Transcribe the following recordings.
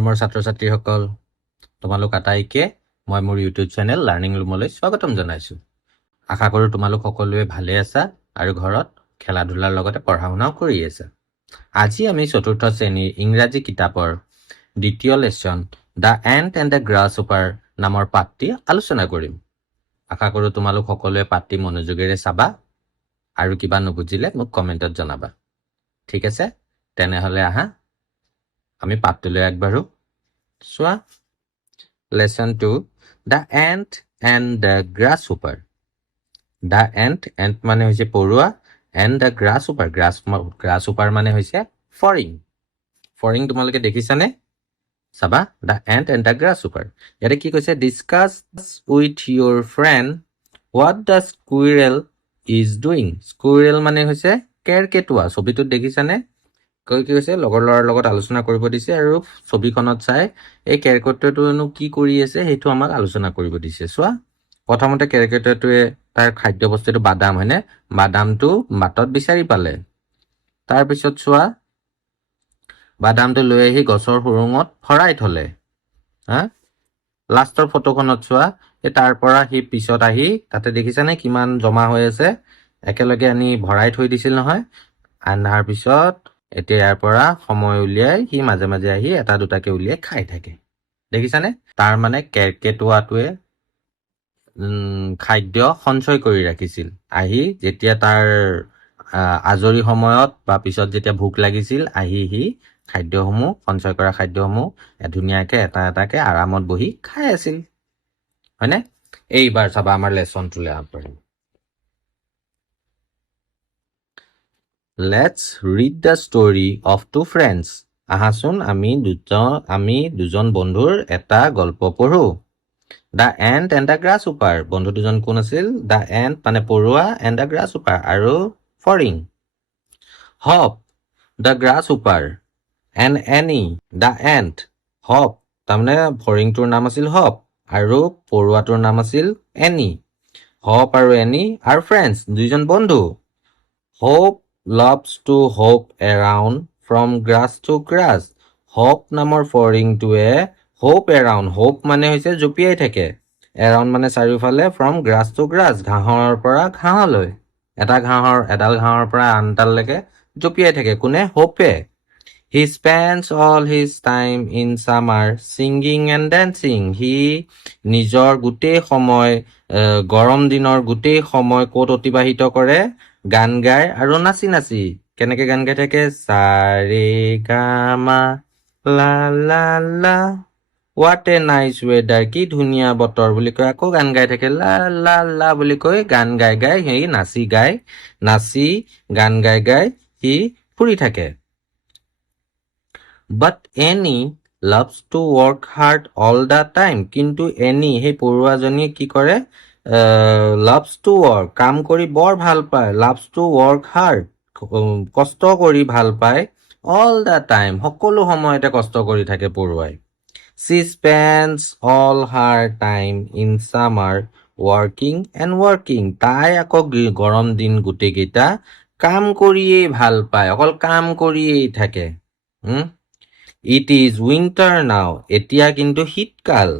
মৰমৰ ছাত্ৰ-ছাত্ৰীসকল, তোমালোক আটাইকে মই মোৰ ইউটিউব চেনেল লাৰ্ণিং ৰুমলৈ স্বাগতম জনাইছোঁ। আশা কৰোঁ তোমালোক সকলোৱে ভালে আছা আৰু ঘৰত খেলা ধূলাৰ লগতে পঢ়া শুনাও কৰি আছা। আজি আমি চতুৰ্থ শ্ৰেণীৰ ইংৰাজী কিতাপৰ দ্বিতীয় lesson the ant and the grasshopper নামৰ পাঠটি আলোচনা কৰিম। আশা কৰোঁ তোমালোক সকলোৱে পাঠটি মনোযোগেৰে চাবা আৰু কিবা নুবুজিলে মোক কমেণ্টত জনাবা। ঠিক আছে, তেনেহ'লে আহা আমি পাঠটোলৈ আগবাঢ়ো। চোৱা, lesson 2 the ant and the grasshopper. The ant মানে হৈছে পৰুৱা, এণ্ড দ্য গ্ৰাছহপাৰ গ্ৰাছহপাৰ মানে হৈছে ফৰিং। ফৰিং তোমালোকে দেখিছানে? চাবা, the ant and the grasshopper. ইয়াতে কি কৈছে? Discuss with your friend what the squirrel is doing. Squirrel মানে হৈছে কেৰ্কেটুৱা। ছবিটোত দেখিছানে? কি কৈছে? লগৰ ল'ৰাৰ লগত আলোচনা কৰিব দিছে আৰু ছবিখনত চাই এই কেৰ্কেটুৱাটোৱেনো কি কৰি আছে সেইটো আমাক আলোচনা কৰিব দিছে। চোৱা, প্ৰথমতে কেৰ্কেটুৱাটোৱে তাৰ খাদ্য বস্তুটো বাদাম, হয়নে? বাদামটো বাটত বিচাৰি পালে। তাৰপিছত চোৱা, বাদামটো লৈ আহি গছৰ সুৰুঙত ভৰাই থলে। লাষ্টৰ ফটোখনত চোৱা, এই তাৰ পৰা সি পিছত আহি তাতে দেখিছানে কিমান জমা হৈ আছে? একেলগে আনি ভৰাই থৈ দিছিল নহয়। আন্ধাৰ পিছত এতিয়া ইয়াৰ পৰা সময় উলিয়াই সি মাজে মাজে আহি এটা দুটাকে উলিয়াই খাই থাকে। দেখিছানে? তাৰ মানে কেৰ্কেটুৱাটোৱে খাদ্য সঞ্চয় কৰি ৰাখিছিল। আহি যেতিয়া তাৰ আজৰি সময়ত বা পিছত যেতিয়া ভোক লাগিছিল, আহি সি খাদ্যসমূহ, সঞ্চয় কৰা খাদ্যসমূহ ধুনীয়াকে এটা এটাকে আৰামত বহি খাই আছিল, হয়নে? এইবাৰ চাবা আমাৰ লেচনটোলৈ আগবাঢ়িম। Let's read the story of two friends. আহাচোন আমি দুজন বন্ধুৰ এটা গল্প পঢ়ো। The ant and the grasshopper. বন্ধু দুজন কোন আছিল? দ্য এণ্ট মানে পৰুৱা, এণ্ড দ্য গ্ৰাছহপাৰ আৰু ফৰিং। Hop the grasshopper and Annie the ant. Hop তাৰমানে ফৰিংটোৰ নাম আছিল হপ আৰু পৰুৱাটোৰ নাম আছিল এনি। হপ আৰু এনি আৰ ফ্ৰেণ্ডছ, দুইজন বন্ধু। হপ loves to hop around from grass to grass. Hop নামৰ ফৰিংটোৱে hope around, hope মানে হৈছে জঁপিয়াই থাকে, around মানে চাৰিওফালে, from grass to grass, ঘাঁহৰ পৰা ঘাঁহলৈ। এডাল ঘাঁহৰ পৰা আন এডাললৈকে জঁপিয়াই থাকে। কোনে? হোপে। He spends all his time in summer singing and dancing. সি নিজৰ গোটেই সময়, গৰম দিনৰ গোটেই সময় ক'ত অতিবাহিত কৰে? গান গাই আৰু নাচি নাচি। কেনেকে গান গাই থাকে? সা ৰে গা মা লা লা লা, হোৱাট এ নাইচ ৱেডাৰ, কি ধুনীয়া বতৰ বুলি কৈ আকৌ গান গাই থাকে। লা লা লা বুলি কৈ গান গাই গাই সি নাচি গান গাই গাই সি ফুৰি থাকে। But Annie loves to work hard all the time. কিন্তু এনি, সেই পৰুৱাজনীয়ে কি কৰে? loves to work, কাম কৰি বৰ ভাল পায়। loves to work hard, কষ্ট কৰি ভাল পায়। all the time, সকলো সময়তে কষ্ট কৰি থাকে পৰুৱাই। She spends all her time in summer working and working. তাই আকৌ গৰম দিন গোটেইকেইটা কাম কৰিয়েই ভাল পায়, অকল কাম কৰিয়েই থাকে। It is winter now. এতিয়া কিন্তু শীতকাল।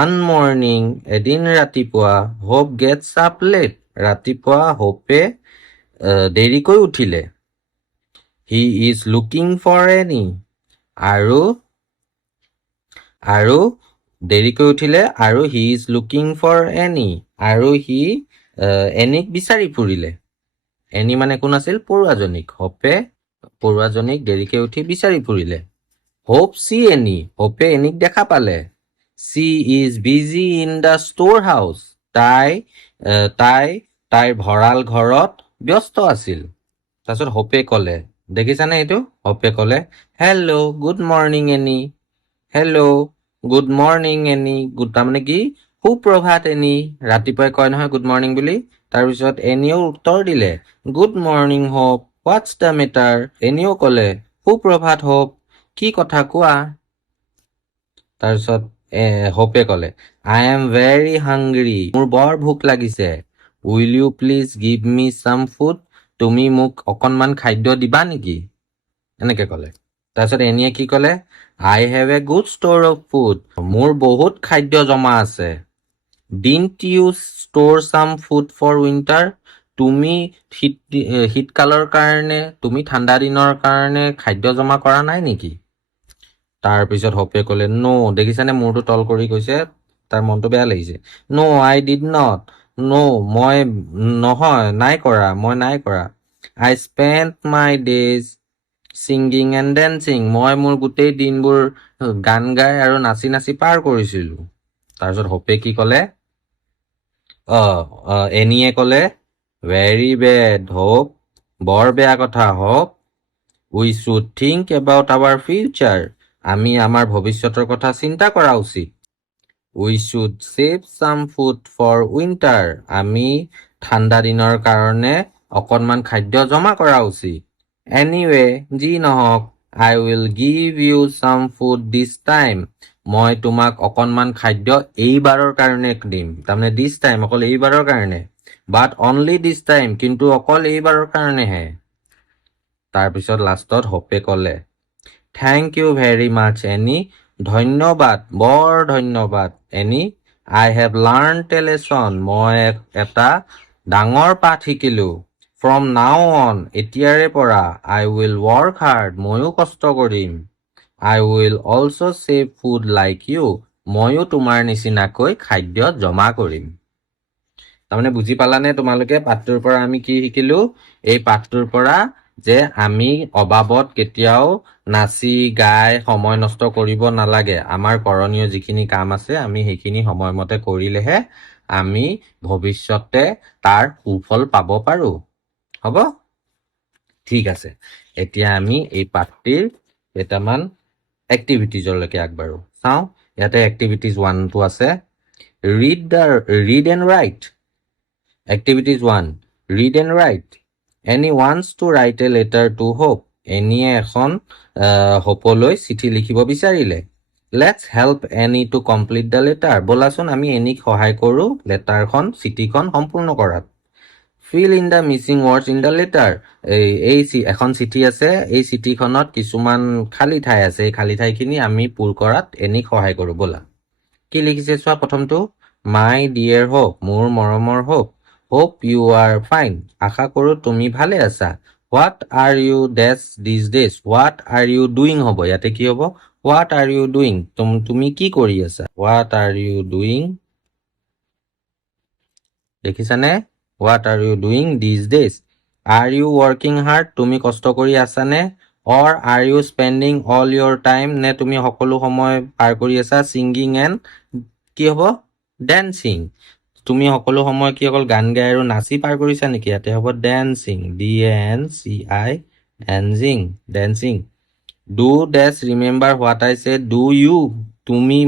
One morning, এদিন ৰাতিপুৱা, Hope gets up late. ৰাতিপুৱা হোপে দেৰিকৈ উঠিলে। He is looking for Annie. আৰু দেৰিকৈ উঠিলে আৰু he is looking for Annie. আৰু সি এনিক বিচাৰি ফুৰিলে। এনি মানে কোন আছিল? পৰুৱাজনীক। হোপে পৰুৱাজনীক দেৰিকৈ উঠি বিচাৰি ফুৰিলে। Hope see Annie. হোপে এনিক দেখা পালে। She is busy in the storehouse. তাইৰ ভঁৰাল ঘৰত ব্যস্ত আছিল। তাৰপিছত হোপে ক'লে, দেখিছানে এইটো? হোপে ক'লে, hello' good morning any. Hello' good morning any. তাৰমানে কি? সুপ্ৰভাত এনি। ৰাতিপুৱাই কয় নহয় গুড মৰ্ণিং বুলি। তাৰপিছত এনিয়েও উত্তৰ দিলে, good morning Hope, what's the matter. এনিয়েও ক'লে, সুপ্ৰভাত হোপ, কি কথা কোৱা? তাৰপিছত হোপে ক'লে, আই এম ভেৰি হাংগ্ৰি, মোৰ বৰ ভোক লাগিছে। Will you please give me some food, তুমি মোক অকণমান খাদ্য দিবা নেকি? এনেকে ক'লে। তাৰপিছত এনিয়ে কি ক'লে I have a good store of food মোৰ বহুত খাদ্য জমা আছে didn't you store some food for winter তুমি শীতকালৰ কাৰণে তুমি ঠাণ্ডা দিনৰ কাৰণে খাদ্য জমা কৰা নাই নেকি তাৰপিছত হপে ক'লে ন' দেখিছানে মূৰটো তল কৰি কৈছে তাৰ মনটো বেয়া লাগিছে ন' আই ডিড নট ন' মই নহয় নাই কৰা I spent my days singing and dancing মই মোৰ গোটেই দিনবোৰ গান গাই আৰু নাচি নাচি পাৰ কৰিছিলোঁ তাৰপিছত হপে কি ক'লে এনিয়ে ক'লে ভেৰি বেড হোপ বৰ বেয়া কথা Hop we should think about our future আমি আমাৰ ভৱিষ্যতৰ কথা চিন্তা কৰা উচিত we should save some food for winter আমি ঠাণ্ডা দিনৰ কাৰণে অকণমান খাদ্য জমা কৰা উচিত এনিৱে যি নহওক আই উইল গিভ ইউ চাম ফুড দিছ টাইম মই তোমাক অকণমান খাদ্য এইবাৰৰ কাৰণে দিম তাৰমানে দিছ টাইম অকল এইবাৰৰ কাৰণে বাট অনলি দিছ টাইম কিন্তু অকল এইবাৰৰ কাৰণেহে তাৰপিছত লাষ্টত হপে ক'লে thank you very much Annie ধন্যবাদ বৰ ধন্যবাদ Annie I have learn a lesson মই এটা ডাঙৰ পাঠ শিকিলোঁ ফ্ৰম নাও অন এতিয়াৰে পৰা আই উইল ৱৰ্ক হাৰ্ড ময়ো কষ্ট কৰিম I will also' save food like you ময়ো তোমাৰ নিচিনাকৈ খাদ্য জমা কৰিম তাৰমানে বুজি পালানে তোমালোকে পাঠটোৰ পৰা আমি কি শিকিলো এই পাঠটোৰ পৰা যে আমি অবাবত কেতিয়াও নাচি গাই সময় নষ্ট কৰিব নালাগে আমাৰ কৰণীয় যিখিনি কাম আছে আমি সেইখিনি সময়মতে কৰিলেহে আমি ভৱিষ্যতে তাৰ সুফল পাব পাৰো হ'ব ঠিক আছে এতিয়া আমি এই পাঠটিৰ কেইটামান এক্টিভিটিজলৈকে আগবাঢ়ো চাওঁ ইয়াতে এক্টিভিটিজ 1টো আছে read and write activities 1 read and write Annie wants to write a letter to Hope এনিয়ে এখন হোপলৈ চিঠি লিখিব বিচাৰিলে let's help Annie to complete the letter ব'লাচোন আমি এনিক সহায় কৰোঁ লেটাৰখন চিঠিখন সম্পূৰ্ণ কৰাত fill in the missing words in the letter এই এখন চিঠি আছে এই চিঠিখনত কিছুমান খালী ঠাই আছে এই খালী ঠাইখিনি আমি পূৰ কৰাত এনিক সহায় কৰোঁ ব'লা কি লিখিছে চোৱা প্ৰথমটো মাই ডিয়েৰ হোপ মোৰ মৰমৰ Hope hope you are fine আশা কৰোঁ তুমি ভালে আছা what are you this days what are you doing হ'ব ইয়াতে কি হ'ব হোৱাট আৰ ইউ ডুইং তুমি কি কৰি আছা হোৱাট আৰ ইউ ডুইং দেখিছানে what are you doing these days are you working hard তুমি কষ্ট কৰি আছানে or are you spending all your time নে তুমি সকলো সময় পাৰ কৰি আছা ছিংগিং এণ্ড কি হ'ব ডেন্সিং তুমি সকলো সময় কি অকল গান গাই আৰু নাচি পাৰ কৰিছা নেকি ইয়াতে হ'ব dancing DANCING dancing do dash remember what আই চে ডু ইউ তুমি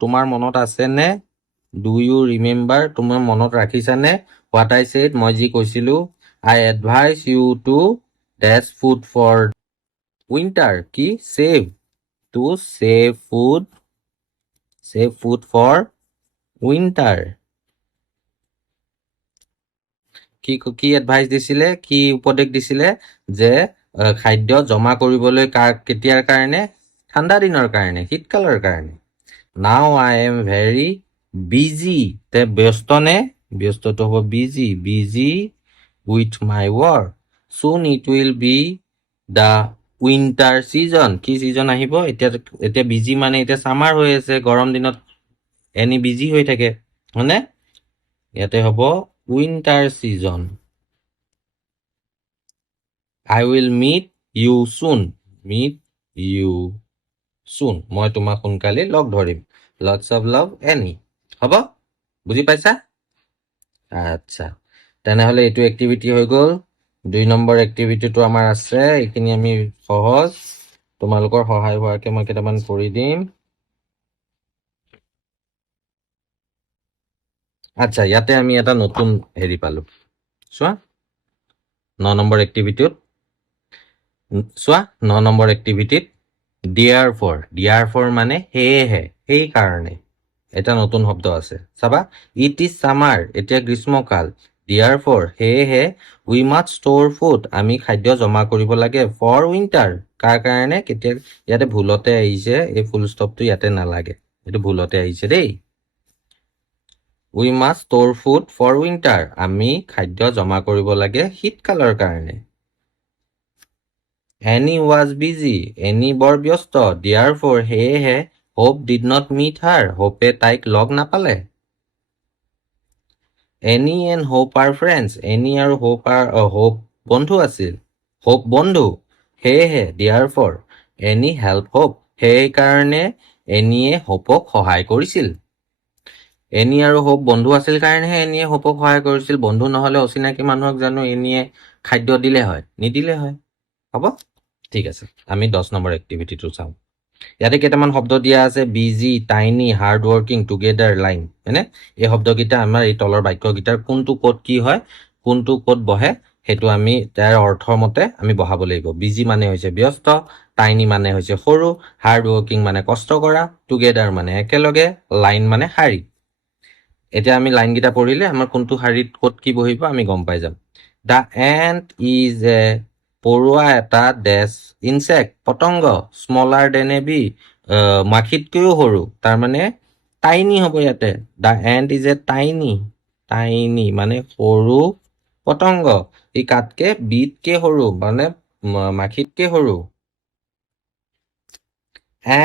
তোমাৰ মনত আছেনে ডু ইউ ৰিমেম্বাৰ তোমাৰ মনত ৰাখিছানে হোৱাট আই চেড মই যি কৈছিলোঁ I advise you to these food for winter কি ছেভ ফুড ফৰ উইণ্টাৰ কি এডভাইচ দিছিলে কি উপদেশ দিছিলে যে খাদ্য জমা কৰিবলৈ কেতিয়াৰ কাৰণে ঠাণ্ডা দিনৰ কাৰণে শীতকালৰ কাৰণে now I am very busy তে ব্যস্তনে ব্যস্তটো হ'ব বিজি উইথ মাই ৱৰ্ক চুন it will be the winter season কি ছিজন আহিব এতিয়া বিজি মানে এতিয়া ছামাৰ হৈ আছে গৰম দিনত এনি বিজি হৈ থাকে হয়নে ইয়াতে হ'ব winter season I will meet you soon মই তোমাক সোনকালে লগ ধৰিম লটছ অফ লাভ এনি হ'ব বুজি পাইছা আচ্ছা তেনেহ'লে এইটো এক্টিভিটি হৈ গ'ল 2 নম্বৰ এক্টিভিটিটো আমাৰ আছে এইখিনি আমি সহজ তোমালোকৰ সহায় হোৱাকে মই কেইটামান কৰি দিম আচ্ছা ইয়াতে আমি এটা নতুন হেৰি পালো চোৱা 9 নম্বৰ এক্টিভিটিত চোৱা 9 নম্বৰ এক্টিভিটিত ডিয়াৰ ফৰ মানে সেয়েহে সেইকাৰণে এটা নতুন শব্দ আছে চাবা ইট ইজ সামাৰ এতিয়া গ্ৰীষ্মকাল therefore সেয়েহে we must store food আমি খাদ্য জমা কৰিব লাগে for winter কাৰ কাৰণে কেতিয়া ইয়াতে ভুলতে আহিছে এই ফুল ষ্টপটো ইয়াতে নালাগে এইটো ভুলতে আহিছে দেই we must store food for winter আমি খাদ্য জমা কৰিব লাগে শীতকালৰ কাৰণে Annie was busy Annie বৰ ব্যস্ত therefore সেয়েহে Hope did not meet her Hope তাইক লগ নাপালে Annie and Hope are friends Annie আৰু Hope বন্ধু আছিল Hope বন্ধু সেয়েহে therefore Annie help Hope সেইকাৰণে Annie Hopeক সহায় কৰিছিল Annie আৰু Hope বন্ধু আছিল কাৰণেহে Annie Hopeক সহায় কৰিছিল বন্ধু নহলে অচিনাকি মানুহক জানো Annie খাদ্য দিলে হয় নিদিলে হয় হ'ব ঠিক আছে আমি 10 নম্বৰ এক্টিভিটিটো চাওঁ ইয়াতে কেইটামান শব্দ দিয়া আছে busy tiny hard working together line হয়নে এই শব্দকেইটা আমাৰ এই তলৰ বাক্যকেইটাৰ কোনটো কোড কি হয় কোনটো কোড বহে হেতু আমি তাৰ অৰ্থৰ মতে আমি বহাব লাগিব বিজি মানে হৈছে ব্যস্ত টাইনি মানে হৈছে সৰু হাৰ্ড ওয়াৰ্কিং মানে কষ্ট কৰা টুগেদাৰ মানে একেলগে লাইন মানে শাৰী এতিয়া আমি লাইন কেইটা পঢ়িলে আমাৰ কোনটো শাৰীত কোড কি বহিব আমি গম পাই যাম দা এণ্ট ইজ এ পৰুৱা এটা ডেছ ইনসেক্ট পতংগ স্মলাৰ দেন এ বি মাখিতকৈও সৰু তাৰ মানে টাইনি হ'ব ইয়াতে দা এণ্ট ইজ এ টাইনি মানে সৰু পতংগ ই কাতকে বিতকে সৰু মানে মাখিতকে সৰু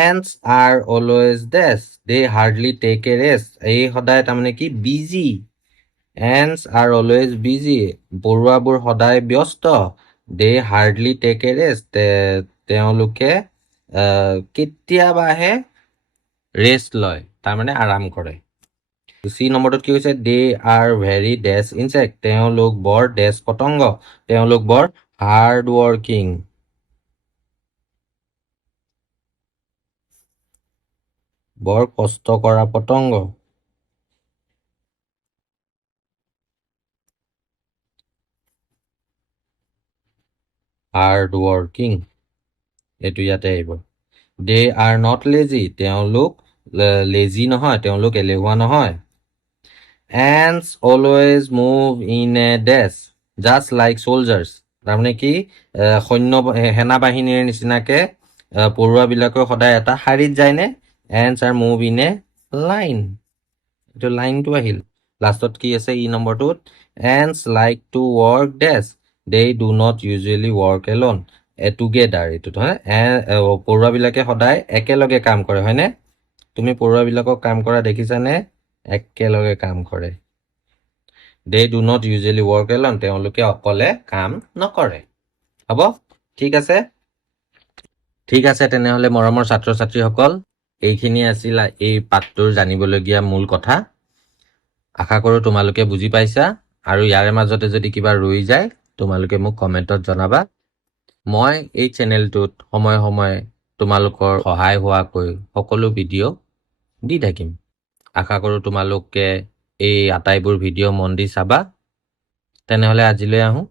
Ants are always this they hardly take a rest এই সদায় তাৰমানে কি busy Ants are always busy পৰুৱাবোৰ সদায় ব্যস্ত they hardly take a rest তেওঁলোকে কেতিয়াবাহে ৰেষ্ট লয় তাৰমানে আৰাম কৰে সি নম্বৰটোত কি হৈছে they are very dash insect তেওঁলোক বৰ dash পতংগ তেওঁলোক বৰ hard working বৰ কষ্ট কৰা পতংগ hard working এটো ইয়াতে আহিব they are not lazy তেওঁলোক lazy নহয় তেওঁলোক এলেহুৱা নহয় ants always move in a dash just like soldiers তাৰমানে কি সৈন্য সেনা বাহিনীৰ নিচিনাকে পৰুৱাবিলাকে সদায় এটা শাৰীত যায়নে ants are move in a line এটো লাইনটো আহিল লাষ্টত কি আছে ই নম্বৰটোত ants like to work dash they do not usually work alone together এটো হয় পৰুৱাবিলাকে সদায় একেলগে কাম কৰে হয়নে তুমি পৰুৱাবিলাকক কাম কৰা দেখিছানে একেলগে কাম কৰে they do not usually work alone তেওঁলোকে অকলে কাম নকৰে হ'ব ঠিক আছে তেনেহলে মৰমৰ ছাত্ৰ ছাত্ৰীসকল এইখিনি আছিল এই পাঠটোৰ জানিবলগীয়া মূল কথা আশা কৰো তোমালোকে বুজি পাইছা আৰু ইয়াৰ মাজতে যদি কিবা ৰৈ যায় তোমালোকে মোক কমেন্টত জনাবা মই এই চেনেলটোত সময় সময় তোমালোকৰ সহায় হোৱাকৈ সকলো ভিডিঅ' দি থাকিম আশা কৰো তোমালোকে এই আটাইবোৰ ভিডিঅ' মন দি চাবা তেনেহলে আজিলৈ আহোঁ